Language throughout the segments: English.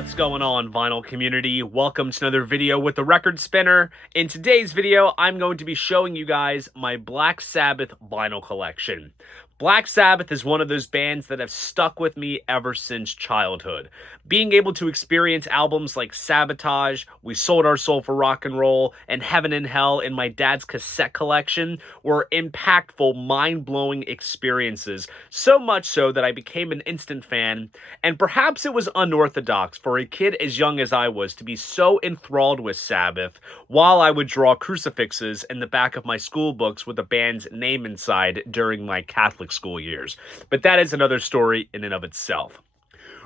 What's going on, vinyl community? Welcome to another video with the Record Spinner. In today's video, I'm going to be showing you guys my Black Sabbath vinyl collection. Black Sabbath is one of those bands that have stuck with me ever since childhood. Being able to experience albums like Sabotage, We Sold Our Soul for Rock and Roll, and Heaven and Hell in my dad's cassette collection were impactful, mind-blowing experiences, so much so that I became an instant fan, and perhaps it was unorthodox for a kid as young as I was to be so enthralled with Sabbath, while I would draw crucifixes in the back of my school books with the band's name inside during my Catholic school years. But that is another story in and of itself.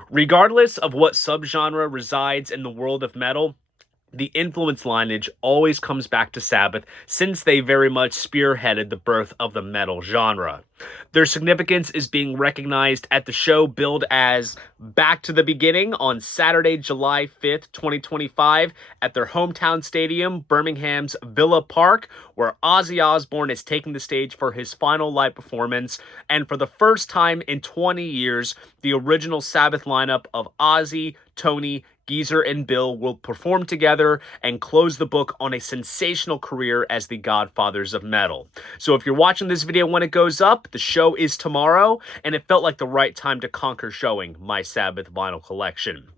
Regardless of what subgenre resides in the world of metal, the influence lineage always comes back to Sabbath, since they very much spearheaded the birth of the metal genre. Their significance is being recognized at the show billed as Back to the Beginning on Saturday, July 5th, 2025 at their hometown stadium, Birmingham's Villa Park, where Ozzy Osbourne is taking the stage for his final live performance, and for the first time in 20 years, the original Sabbath lineup of Ozzy, Tony, Geezer, and Bill will perform together and close the book on a sensational career as the godfathers of metal. So if you're watching this video when it goes up, the show is tomorrow, and it felt like the right time to conquer showing my Sabbath vinyl collection.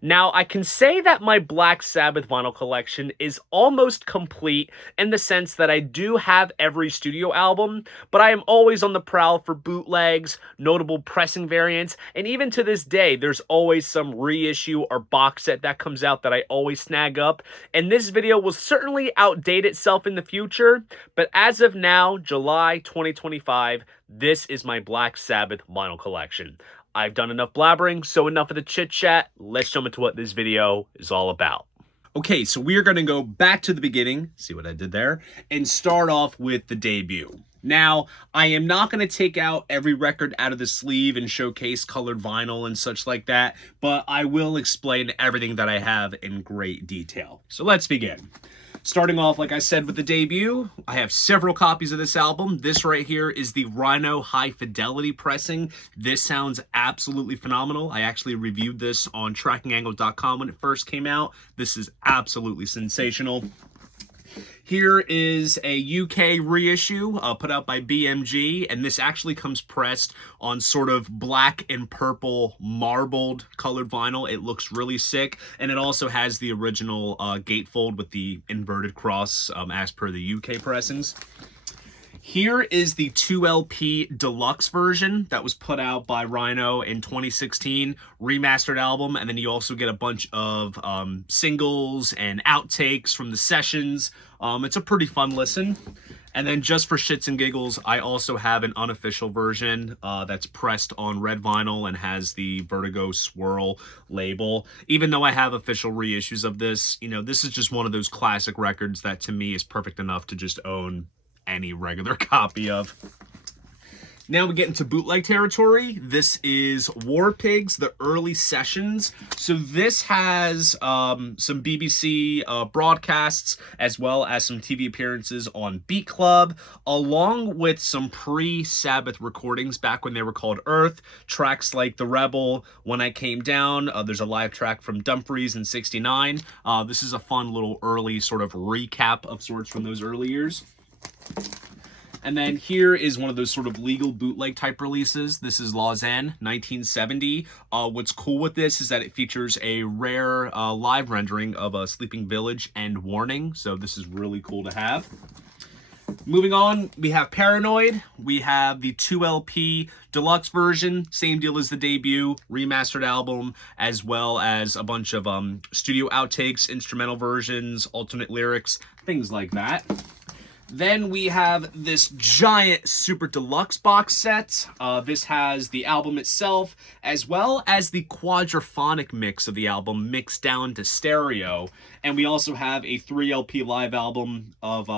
Now, I can say that my Black Sabbath vinyl collection is almost complete in the sense that I do have every studio album, but I am always on the prowl for bootlegs, notable pressing variants, and even to this day, there's always some reissue or box set that comes out that I always snag up, and this video will certainly outdate itself in the future, but as of now, July 2025, this is my Black Sabbath vinyl collection. I've done enough blabbering, so enough of the chit-chat. Let's jump into what this video is all about. Okay, so we are going to go back to the beginning, see what I did there, and start off with the debut. Now, I am not going to take out every record out of the sleeve and showcase colored vinyl and such like that, but I will explain everything that I have in great detail. So let's begin. Starting off, like I said, with the debut, I have several copies of this album. This right here is the Rhino High Fidelity pressing. This sounds absolutely phenomenal. I actually reviewed this on trackingangle.com when it first came out. This is absolutely sensational. Here is a UK reissue put out by BMG, and this actually comes pressed on sort of black and purple marbled colored vinyl. It looks really sick, and it also has the original gatefold with the inverted cross as per the UK pressings. Here is the 2LP Deluxe version that was put out by Rhino in 2016, remastered album, and then you also get a bunch of singles and outtakes from the sessions. It's a pretty fun listen. And then just for shits and giggles, I also have an unofficial version that's pressed on red vinyl and has the Vertigo Swirl label. Even though I have official reissues of this, you know, this is just one of those classic records that to me is perfect enough to just own any regular copy of. Now we get into bootleg territory. This is War Pigs, the early sessions. So this has some BBC broadcasts as well as some TV appearances on Beat Club, along with some pre-Sabbath recordings back when they were called Earth. Tracks like The Rebel, When I Came Down. There's a live track from Dumfries in '69. This is a fun little early sort of recap of sorts from those early years. And then here is one of those sort of legal bootleg type releases. This is Lausanne, 1970. What's cool with this is that it features a rare live rendering of a Sleeping Village and Warning. So this is really cool to have. Moving on, we have Paranoid. We have the 2LP Deluxe version. Same deal as the debut, remastered album, as well as a bunch of studio outtakes, instrumental versions, alternate lyrics, things like that. Then we have this giant super deluxe box set. This has the album itself, as well as the quadraphonic mix of the album mixed down to stereo. And we also have a 3LP live album of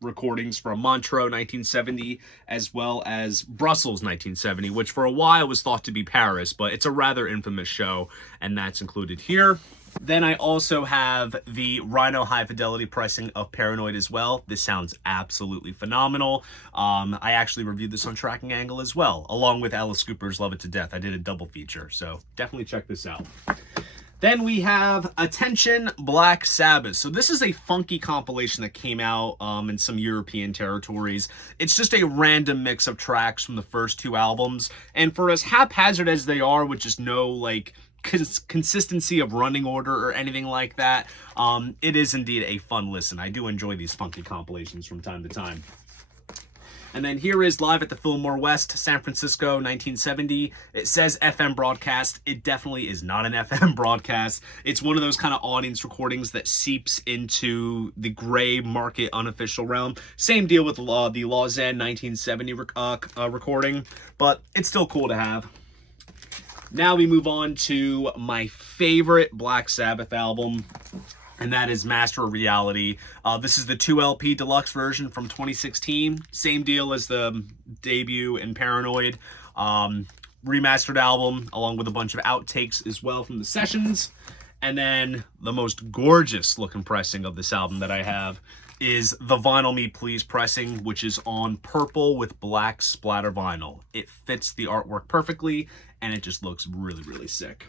recordings from Montreux 1970, as well as Brussels 1970, which for a while was thought to be Paris, but it's a rather infamous show, and that's included here. Then I also have the Rhino High Fidelity pressing of Paranoid as well. This sounds absolutely phenomenal. I actually reviewed this on Tracking Angle as well, along with Alice Cooper's Love It to Death. I did a double feature, so definitely check this out. Then we have Attention Black Sabbath. So this is a funky compilation that came out in some European territories. It's just a random mix of tracks from the first two albums. And for as haphazard as they are, with just no like consistency of running order or anything like that, it is indeed a fun listen. I do enjoy these funky compilations from time to time. And then here is Live at the Fillmore West, San Francisco, 1970. It says FM broadcast. It definitely is not an FM broadcast. It's one of those kind of audience recordings that seeps into the gray market unofficial realm. Same deal with the Lausanne 1970 recording, but it's still cool to have. Now we move on to my favorite Black Sabbath album, and that is Master of Reality. This is the 2LP deluxe version from 2016. Same deal as the debut and Paranoid. Remastered album, along with a bunch of outtakes as well from the sessions. And then the most gorgeous looking pressing of this album that I have is the Vinyl Me Please pressing, which is on purple with black splatter vinyl. It fits the artwork perfectly, and it just looks really, really sick.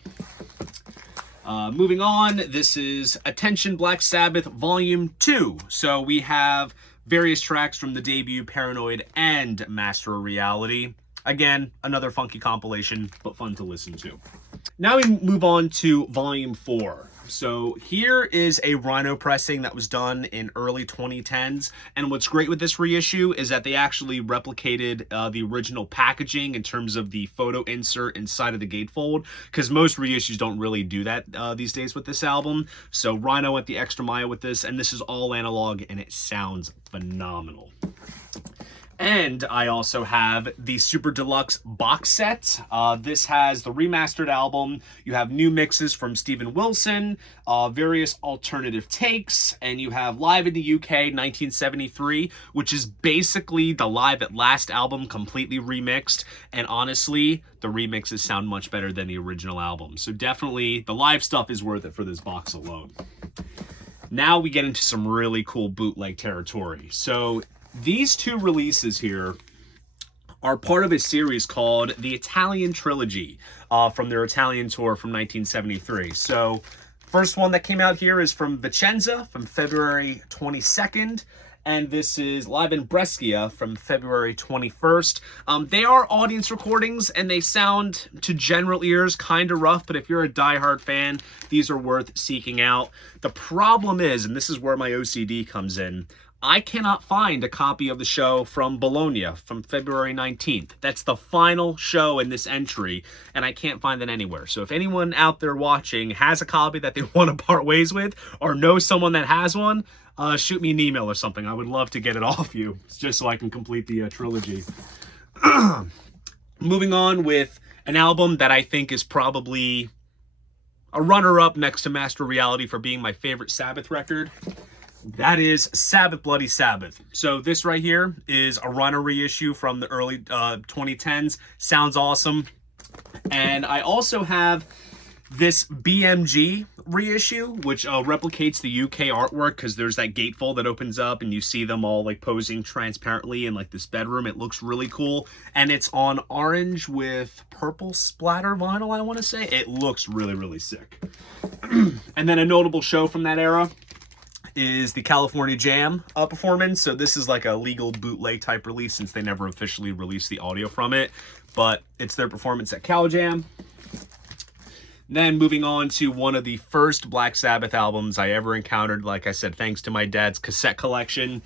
Moving on, this is Attention Black Sabbath Volume 2. So we have various tracks from the debut, Paranoid, and Master of Reality. Again, another funky compilation, but fun to listen to. Now we move on to Volume 4. So here is a Rhino pressing that was done in early 2010s. And what's great with this reissue is that they actually replicated the original packaging in terms of the photo insert inside of the gatefold, because most reissues don't really do that these days with this album. So Rhino went the extra mile with this, and this is all analog, and it sounds phenomenal. And I also have the Super Deluxe box set. This has the remastered album. You have new mixes from Steven Wilson, various alternative takes, and you have Live in the UK 1973, which is basically the Live at Last album completely remixed. And honestly, the remixes sound much better than the original album. So definitely, the live stuff is worth it for this box alone. Now we get into some really cool bootleg territory. So these two releases here are part of a series called the Italian Trilogy from their Italian tour from 1973. So first one that came out here is from Vicenza from February 22nd. And this is Live in Brescia from February 21st. They are audience recordings, and they sound, to general ears, kind of rough, but if you're a diehard fan, these are worth seeking out. The problem is, and this is where my OCD comes in, I cannot find a copy of the show from Bologna from February 19th. That's the final show in this entry, and I can't find it anywhere. So if anyone out there watching has a copy that they want to part ways with, or knows someone that has one, shoot me an email or something. I would love to get it off you, just so I can complete the trilogy. Moving on with an album that I think is probably a runner-up next to Master Reality for being my favorite Sabbath record. That is Sabbath Bloody Sabbath. So this right here is a Rhino reissue from the early 2010s. Sounds awesome. And I also have this BMG reissue, which replicates the UK artwork, because there's that gatefold that opens up and you see them all like posing transparently in like this bedroom. It looks really cool. And it's on orange with purple splatter vinyl, I want to say. It looks really, really sick. And then a notable show from that era is the California Jam performance. So this is like a legal bootleg type release, since they never officially released the audio from it, but it's their performance at Cal Jam. Then moving on to one of the first Black Sabbath albums I ever encountered, like I said, thanks to my dad's cassette collection,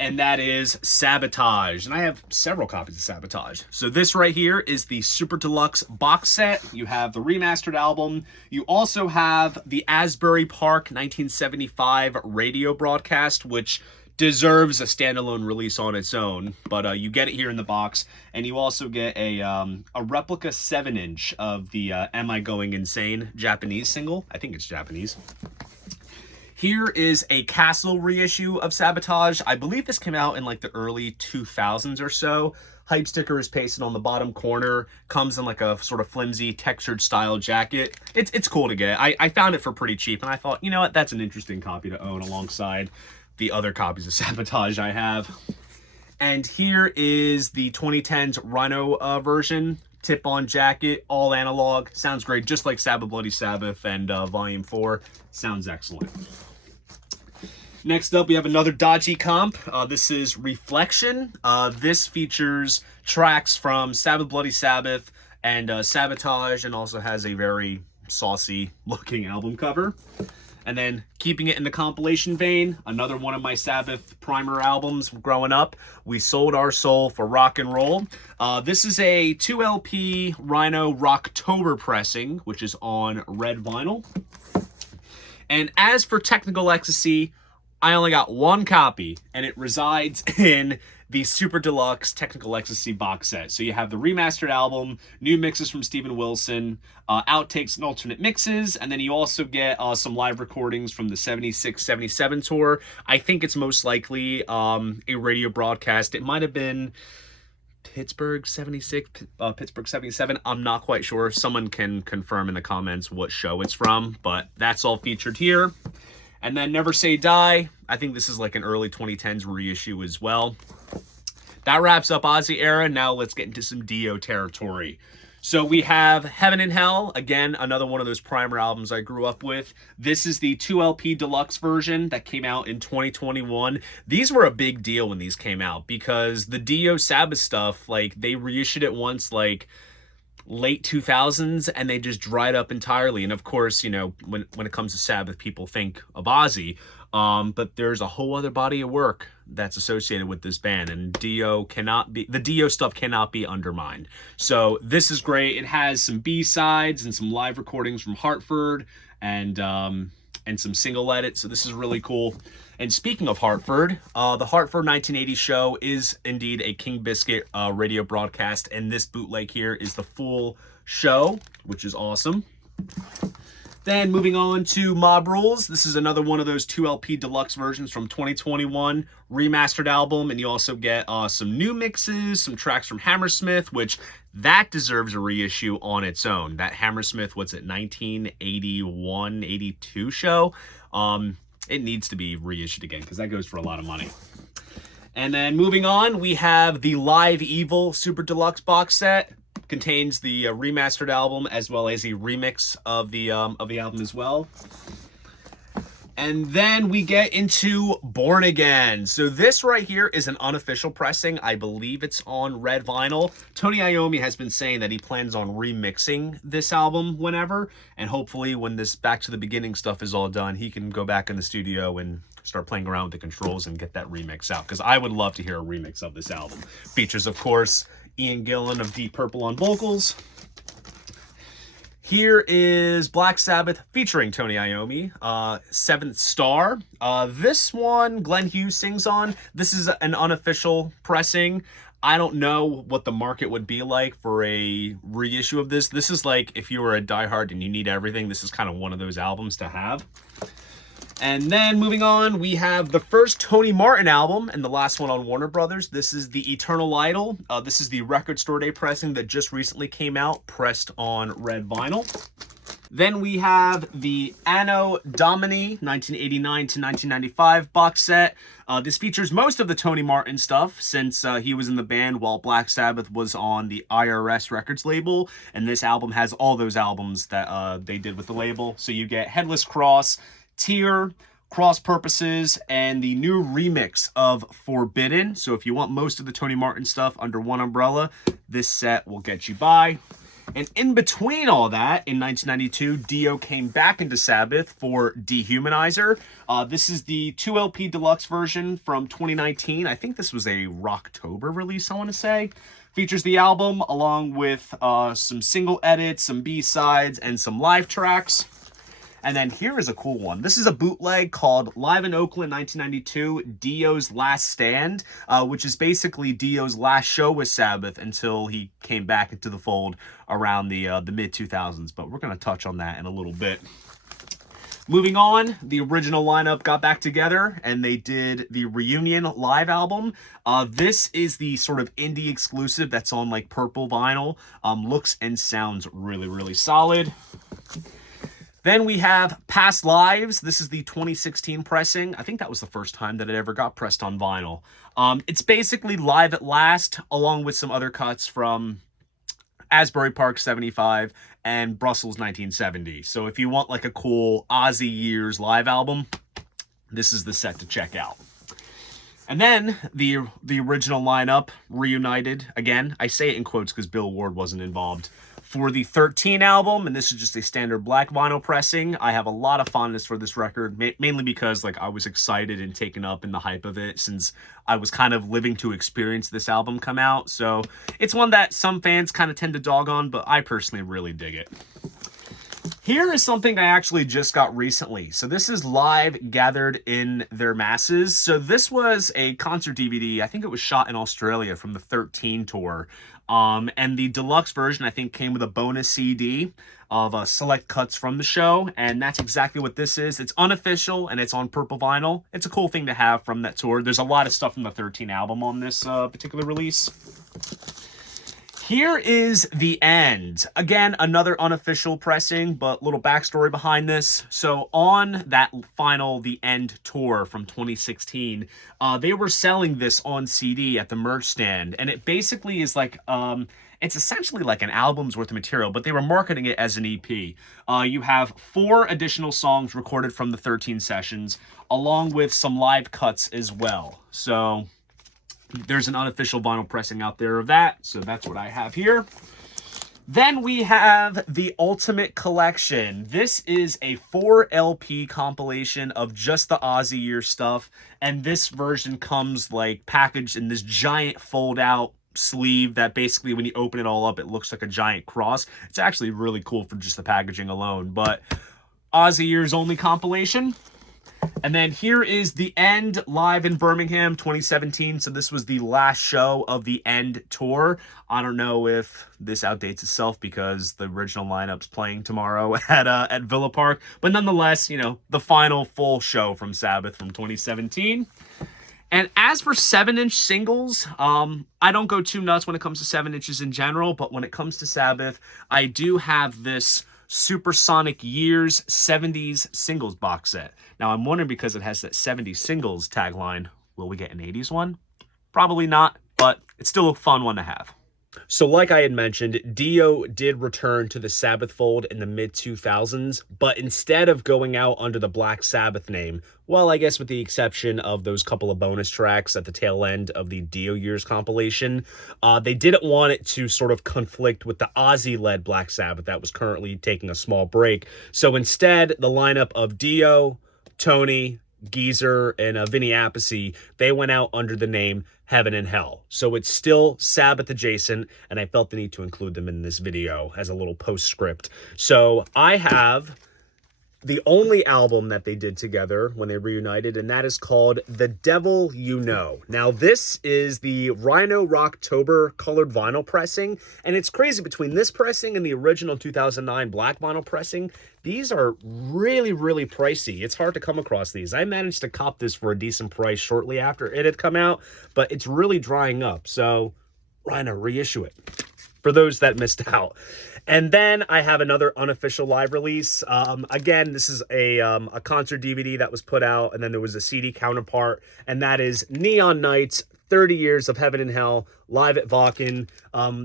and that is Sabotage. And I have several copies of Sabotage. So this right here is the Super Deluxe box set. You have the remastered album. You also have the Asbury Park 1975 radio broadcast, which deserves a standalone release on its own, but you get it here in the box. And you also get a replica 7-inch of the Am I Going Insane Japanese single. I think it's Japanese. Here is a Castle reissue of Sabotage. I believe this came out in like the early 2000s or so. Hype sticker is pasted on the bottom corner. Comes in like a sort of flimsy textured style jacket. It's cool to get. I found it for pretty cheap, and I thought, you know what, that's an interesting copy to own alongside the other copies of Sabotage I have. And here is the 2010s Rhino version. tip-on jacket, all analog. Sounds great, just like Sabbath Bloody Sabbath and Volume 4. Sounds excellent. Next up, we have another dodgy comp. This is Reflection. This features tracks from Sabbath Bloody Sabbath and Sabotage, and also has a very saucy looking album cover. And then keeping it in the compilation vein, another one of my Sabbath primer albums growing up, We Sold Our Soul for Rock and Roll. This is a 2LP Rhino Rocktober pressing, which is on red vinyl. And as for Technical Ecstasy, I only got one copy, and it resides in the Super Deluxe Technical Ecstasy box set. So you have the remastered album, new mixes from Steven Wilson, outtakes and alternate mixes, and then you also get some live recordings from the 76-77 tour. I think it's most likely a radio broadcast. It might have been Pittsburgh 76, Pittsburgh 77. I'm not quite sure. Someone can confirm in the comments what show it's from, but that's all featured here. And then Never Say Die. I think this is like an early 2010s reissue as well. That wraps up Ozzy era. Now let's get into some Dio territory. So we have Heaven and Hell. Again, another one of those primer albums I grew up with. This is the 2LP deluxe version that came out in 2021. These were a big deal when these came out because the Dio Sabbath stuff, like they reissued it once like late 2000s and they just dried up entirely. And of course, you know, when it comes to Sabbath, people think of Ozzy, but there's a whole other body of work that's associated with this band, and the Dio stuff cannot be undermined. So this is great. It has some B-sides and some live recordings from Hartford and some single edits. So this is really cool. And speaking of Hartford, the Hartford 1980 show is indeed a King Biscuit radio broadcast, and this bootleg here is the full show, which is awesome. Then moving on to Mob Rules. This is another one of those 2LP deluxe versions from 2021, remastered album, and you also get some new mixes, some tracks from Hammersmith, which that deserves a reissue on its own. That Hammersmith, what's it, 1981, 82 show? It needs to be reissued again because that goes for a lot of money. And then moving on, we have the Live Evil Super Deluxe box set. Contains the remastered album as well as a remix of the album as well. And then we get into Born Again. So this right here is an unofficial pressing. I believe it's on red vinyl. Tony Iommi has been saying that he plans on remixing this album whenever. And hopefully when this Back to the Beginning stuff is all done, he can go back in the studio and start playing around with the controls and get that remix out. Because I would love to hear a remix of this album. Features, of course, Ian Gillan of Deep Purple on vocals. Here is Black Sabbath featuring Tony Iommi, Seventh Star. This one Glenn Hughes sings on. This is an unofficial pressing. I don't know what the market would be like for a reissue of this. This is like if you were a diehard and you need everything, this is kind of one of those albums to have. And then moving on, we have the first Tony Martin album and the last one on Warner Brothers. This is The Eternal Idol. This is the Record Store Day pressing that just recently came out, pressed on red vinyl. Then we have the Anno Domini 1989 to 1995 box set. This features most of the Tony Martin stuff since he was in the band while Black Sabbath was on the IRS Records label. And this album has all those albums that they did with the label. So you get Headless Cross, Tier, Cross Purposes, and the new remix of Forbidden. So if you want most of the Tony Martin stuff under one umbrella, this set will get you by. And in between all that, in 1992, Dio came back into Sabbath for Dehumanizer. This is the 2LP deluxe version from 2019. I think this was a Rocktober release, I want to say. Features the album along with some single edits, some B-sides, and some live tracks. And then here is a cool one. This is a bootleg called Live in Oakland 1992, Dio's Last Stand, which is basically Dio's last show with Sabbath until he came back into the fold around the mid-2000s. But we're going to touch on that in a little bit. Moving on, the original lineup got back together and they did the Reunion live album. This is the sort of indie exclusive that's on like purple vinyl. Looks and sounds really, really solid. Then we have Past Lives. This is the 2016 pressing. I think that was the first time that it ever got pressed on vinyl. It's basically Live at Last, along with some other cuts from Asbury Park 75, and Brussels 1970. So if you want like a cool Ozzy Years live album, this is the set to check out. And then the original lineup reunited again. I say it in quotes because Bill Ward wasn't involved. For the 13 album, and this is just a standard black vinyl pressing. I have a lot of fondness for this record, mainly because like I was excited and taken up in the hype of it since I was kind of living to experience this album come out. So it's one that some fans kind of tend to dog on, but I personally really dig it. Here is something I actually just got recently. So this is Live Gathered in Their Masses. So this was a concert DVD. I think it was shot in Australia from the 13 tour. And the deluxe version, I think, came with a bonus CD of select cuts from the show. And that's exactly what this is. It's unofficial and it's on purple vinyl. It's a cool thing to have from that tour. There's a lot of stuff from the 13 album on this particular release. Here is The End. Again, another unofficial pressing, but little backstory behind this. So on that final The End tour from 2016, they were selling this on CD at the merch stand. And it basically is like, it's essentially like an album's worth of material, but they were marketing it as an EP. You have 4 additional songs recorded from the 13 sessions, along with some live cuts as well. So there's an unofficial vinyl pressing out there of that, so that's what I have here. Then we have the Ultimate Collection. This is a 4 LP compilation of just the Ozzy Year stuff, and this version comes like packaged in this giant fold-out sleeve that basically when you open it all up, it looks like a giant cross. It's actually really cool for just the packaging alone, but Ozzy Years only compilation. And then here is The End live in Birmingham 2017. So this was the last show of the End tour. I don't know if this outdates itself because the original lineup's playing tomorrow at Villa Park. But nonetheless, you know, the final full show from Sabbath from 2017. And as for 7-inch singles, I don't go too nuts when it comes to 7 inches in general. But when it comes to Sabbath, I do have this Supersonic Years 70s singles box set. Now, I'm wondering, because it has that 70s singles tagline, will we get an 80s one? Probably not, but it's still a fun one to have. So like I had mentioned, Dio did return to the Sabbath fold in the mid-2000s, but instead of going out under the Black Sabbath name, well, I guess with the exception of those couple of bonus tracks at the tail end of the Dio Years compilation, they didn't want it to sort of conflict with the Ozzy-led Black Sabbath that was currently taking a small break. So instead, the lineup of Dio, Tony, Geezer, and Vinny Appice, they went out under the name Heaven and Hell. So it's still Sabbath adjacent, and I felt the need to include them in this video as a little postscript. So I have the only album that they did together when they reunited, and that is called The Devil You Know. Now, this is the Rhino Rocktober colored vinyl pressing, and it's crazy, between this pressing and the original 2009 black vinyl pressing, these are really, really pricey. It's hard to come across these. I managed to cop this for a decent price shortly after it had come out, but it's really drying up, so Rhino, reissue it for those that missed out. And then I have another unofficial live release. Again, this is a concert DVD that was put out, and then there was a CD counterpart, and that is Neon Nights, 30 Years of Heaven and Hell, live at Wacken.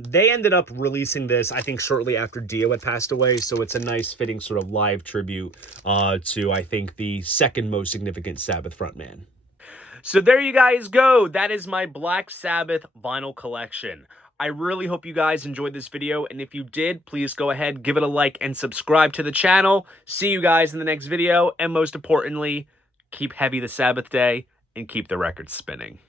They ended up releasing this, I think, shortly after Dio had passed away, so it's a nice fitting sort of live tribute to, I think, the second most significant Sabbath frontman. So there you guys go. That is my Black Sabbath vinyl collection. I really hope you guys enjoyed this video, and if you did, please go ahead, give it a like, and subscribe to the channel. See you guys in the next video, and most importantly, keep heavy the Sabbath day, and keep the records spinning.